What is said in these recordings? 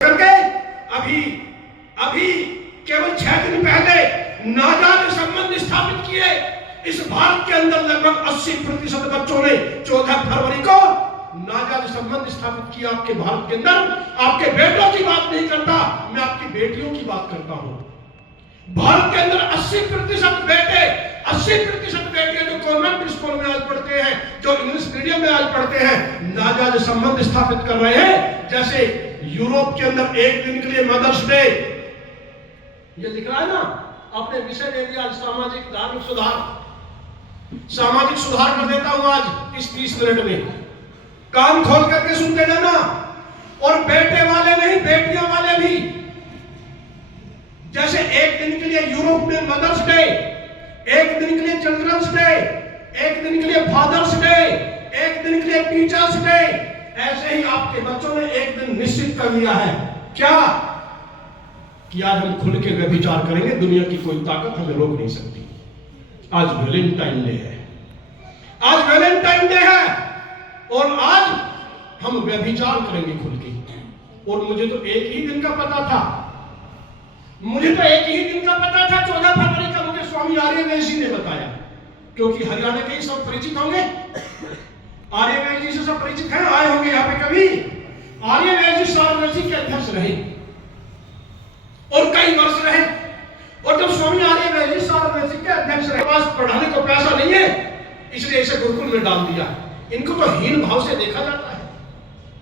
करके अभी अभी केवल 6 दिन पहले नाजायज संबंध स्थापित किए। इस भारत के अंदर लगभग 80% बच्चों ने 14 फरवरी को नाजायज संबंध स्थापित किया आपके भारत के अंदर। आपके बेटों की बात नहीं करता, मैं आपकी बेटियों की बात करता हूं। भारत के अंदर 80% बेटे, 80% बेटियां जो कॉन्वेंट स्कूल में आज पढ़ते हैं, जो इंग्लिश मीडियम में आज पढ़ते हैं, नाजायज संबंध स्थापित कर रहे हैं। जैसे यूरोप के अंदर एक दिन के लिए मदर्स डे, ये लिख रहा है ना, आपने विषय दे दिया सामाजिक धार्मिक सुधार। सामाजिक सुधार कर देता हूं आज इस 30 मिनट में, कान खोल करके सुनते जाना। और बेटे वाले नहीं, बेटियां वाले भी। जैसे एक दिन के लिए यूरोप में मदर्स डे, एक दिन के लिए चिल्ड्रंस डे, एक दिन के लिए फादर्स डे, एक दिन के लिए टीचर्स डे, ऐसे ही आपके बच्चों ने एक दिन निश्चित कर लिया है। क्या कि आज हम खुल के व्यभिचार करेंगे, दुनिया की कोई ताकत हमें रोक नहीं सकती। आज वैलेंटाइन डे है, आज वैलेंटाइन डे है, और आज हम व्यभिचार करेंगे खुल के। और मुझे तो एक ही दिन का पता था, मुझे तो एक ही दिन का पता था, 14 फरवरी का। मुझे स्वामी आर्यवैश्य जी ने बताया, क्योंकि हरियाणा के ही सब परिचित होंगे, आर्यवैश्य जी से सब परिचित हैं, आए होंगे यहाँ पे कभी। आर्यवैश्य जी सारनाथ के अध्यक्ष रहे और कई वर्ष रहे। और जब स्वामी आर्यवैश्य सारनाथ के अध्यक्ष रहे, पास पढ़ाने को पैसा नहीं है, इसलिए इसे गुरुकुल में डाल दिया। इनको तो हीन भाव से देखा जाता है,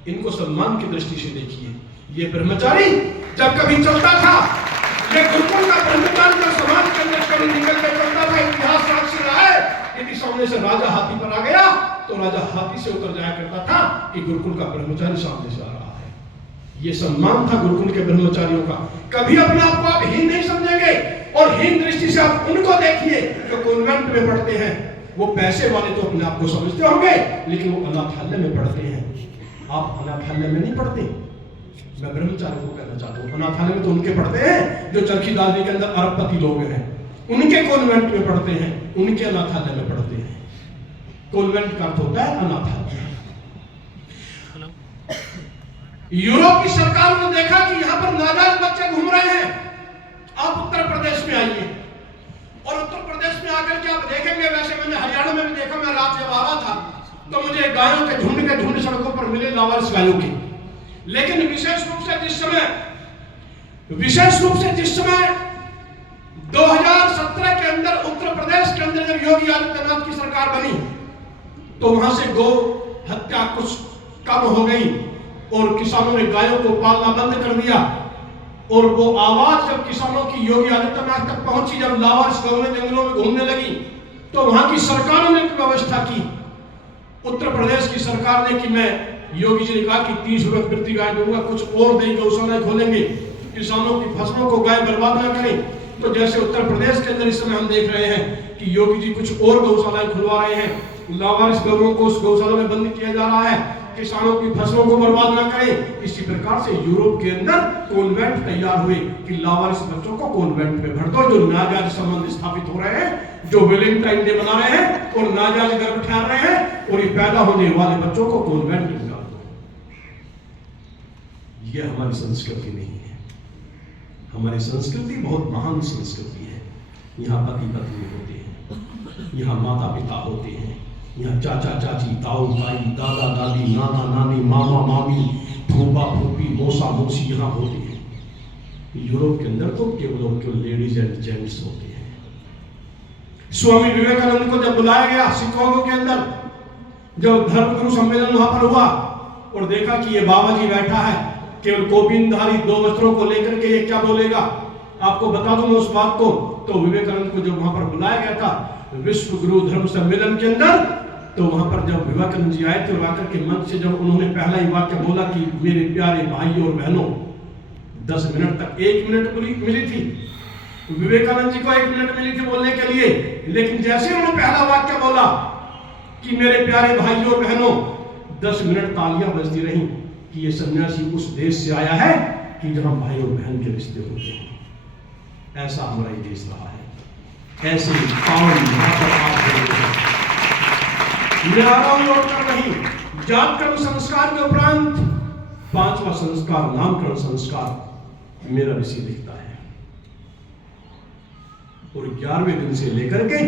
इनको सम्मान की दृष्टि से देखिए। ये ब्रह्मचारी जब कभी चलता था, ये गुरुकुल का ब्रह्मचारी जो समाज के अंदर कभी निकल कर चलता था, इतिहास साक्षी रहा है। यदि सामने से राजा हाथी पर आ गया तो राजा हाथी से उतर जाया करता था कि गुरुकुल का ब्रह्मचारी सामने से आ रहा है। ये सम्मान था गुरुकुल के ब्रह्मचारियों का। कभी अपने आप को आप हीन नहीं समझेंगे, और हीन दृष्टि से आप उनको देखिए जो कॉन्वेंट में पढ़ते हैं। वो पैसे वाले तो अपने आप को समझते होंगे, लेकिन वो अनाथालय में पढ़ते हैं। आप अनाथालय में नहीं पढ़ते। मैं ब्रह्मचारी को कहना चाहता हूँ, अनाथालय में तो उनके पढ़ते हैं जो चरखी दादरी के अंदर अरबपति लोग हैं, उनके कॉन्वेंट में पढ़ते हैं, उनके अनाथालय में पढ़ते हैं। कॉन्वेंट का अर्थ होता है अनाथालय। यूरोप की सरकार ने देखा कि यहां पर नाजायज बच्चे घूम रहे हैं, आप उत्तर प्रदेश में आइए। और उत्तर प्रदेश में आकर के आप देखेंगे, वैसे मैंने हरियाणा में भी देखा, मैं रात जब आ रहा था तो मुझे गायों के झुंड सड़कों पर मिले, लावारिस गायों के। लेकिन विशेष रूप से जिस समय 2017 के अंदर उत्तर प्रदेश के अंदर जब योगी आदित्यनाथ की सरकार बनी, तो वहां से गौ हत्या कुछ कम हो गई और किसानों ने गायों को पालना बंद कर दिया। और वो आवाज जब किसानों की योगी आदित्यनाथ तक पहुंची, जब लावारिस गौएं जंगलों में घूमने लगी, तो वहां की सरकारों ने व्यवस्था की। उत्तर प्रदेश की सरकार ने कि मैं, योगी जी ने कहा कि 30 रुपए प्रति गाय दूंगा, कुछ और नई गौशालाएं खोलेंगे, किसानों की फसलों को गाय बर्बाद न करें। तो जैसे उत्तर प्रदेश के अंदर इस समय हम देख रहे हैं कि योगी जी कुछ और गौशालाएं खुलवा रहे हैं, लावारिस गौओं को उस गौशाला में बंद किया जा रहा है, किसानों की फसलों को बर्बाद न करें। इसी प्रकार से यूरोप के अंदर कॉन्वेंट तैयार हुए कि लावारिस बच्चों को कॉन्वेंट में भर दो, जो नाजायज संबंध स्थापित हो रहे हैं, जो वैलेंटाइन डे मना रहे हैं और नाजायज गर्भ ठहर रहे हैं, और ये पैदा होने वाले बच्चों को कॉन्वेंट में डाल दो। ये हमारी संस्कृति नहीं है। हमारी संस्कृति बहुत महान संस्कृति है। यहाँ पति पत्नी होते हैं, यहाँ माता पिता होते हैं, यहाँ चाचा चाची, ताऊ ताई, दादा दादी, नाना नानी, मामा मामी, फूफा फूफी, मौसा मौसी यहाँ होते हैं। यूरोप के अंदर तो केवल लेडीज एंड जेंट्स होते हैं। स्वामी विवेकानंद को जब बुलाया गया शिकागो के अंदर, जब धर्मगुरु सम्मेलन वहां पर हुआ, और देखा कि ये बाबा जी बैठा है केवल कोपिनधारी 2 वस्त्रों को लेकर के, ये क्या बोलेगा, आपको बता दूं मैं उस बात को। तो विवेकानंद को जब वहां पर बुलाया गया था विश्व गुरु धर्म सम्मेलन के अंदर, तो वहां पर जब विवेकानंद जी आए थे, आकर के मंच से जब उन्होंने पहला ही वाक्य बोला कि मेरे प्यारे भाई और बहनों, 10 मिनट तक 1 मिनट मिली थी विवेकानंद जी को, 1 मिनट मिली थी बोलने के लिए। लेकिन जैसे उन्होंने पहला वाक्य बोला कि मेरे प्यारे भाई और बहनों, 10 मिनट तालियां बजती रही कि ये सन्यासी उस देश से आया है कि जहां भाई और बहन के रिश्ते होते हैं। ऐसा हमारा ये देश रहा है। ऐसे मैं आ रहा हूं लौटकर नहीं, जात कर्म संस्कार के उपरांत 5वां संस्कार नामकरण संस्कार मेरा ऋषि लिखता है। और 11वें दिन से लेकर के